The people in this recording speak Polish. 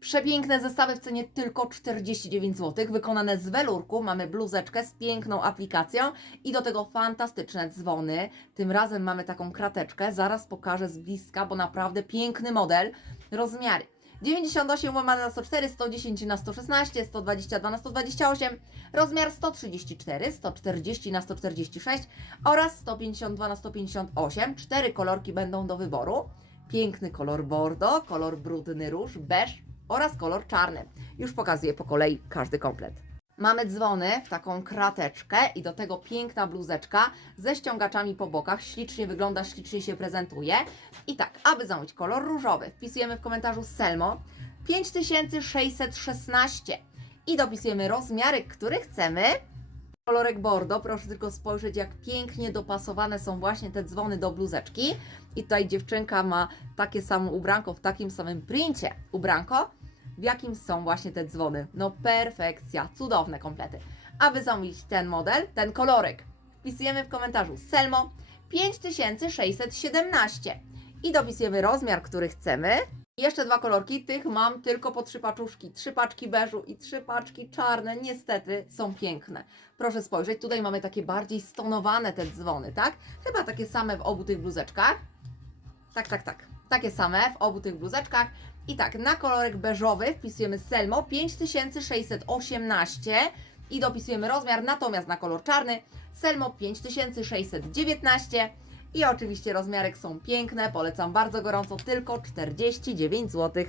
Przepiękne zestawy w cenie tylko 49 zł, wykonane z welurku. Mamy bluzeczkę z piękną aplikacją i do tego fantastyczne dzwony. Tym razem mamy taką krateczkę, zaraz pokażę z bliska, bo naprawdę piękny model. Rozmiary 98 łamane na 104, 110 na 116, 122 na 128, rozmiar 134, 140 na 146 oraz 152 na 158. Cztery kolorki będą do wyboru. Piękny kolor bordo, kolor brudny róż, beż oraz kolor czarny. Już pokazuję po kolei każdy komplet. Mamy dzwony w taką krateczkę i do tego piękna bluzeczka ze ściągaczami po bokach. Ślicznie wygląda, ślicznie się prezentuje. I tak, aby zamówić kolor różowy, wpisujemy w komentarzu Selmo 5616 i dopisujemy rozmiary, który chcemy. Kolorek bordo, proszę tylko spojrzeć, jak pięknie dopasowane są właśnie te dzwony do bluzeczki. I tutaj dziewczynka ma takie samo ubranko w takim samym princie. Ubranko, w jakim są właśnie te dzwony. No perfekcja, cudowne komplety. Aby zamówić ten model, ten kolorek, wpisujemy w komentarzu Selmo 5617 i dopisujemy rozmiar, który chcemy. Jeszcze dwa kolorki, tych mam tylko po trzy paczuszki. Trzy paczki beżu i trzy paczki czarne, niestety są piękne. Proszę spojrzeć, tutaj mamy takie bardziej stonowane te dzwony, tak? Chyba takie same w obu tych bluzeczkach. Tak, tak, tak. Takie same w obu tych bluzeczkach. I tak, na kolorek beżowy wpisujemy Selmo 5618 i dopisujemy rozmiar, natomiast na kolor czarny Selmo 5619 i oczywiście rozmiarek są piękne, polecam bardzo gorąco, tylko 49 zł.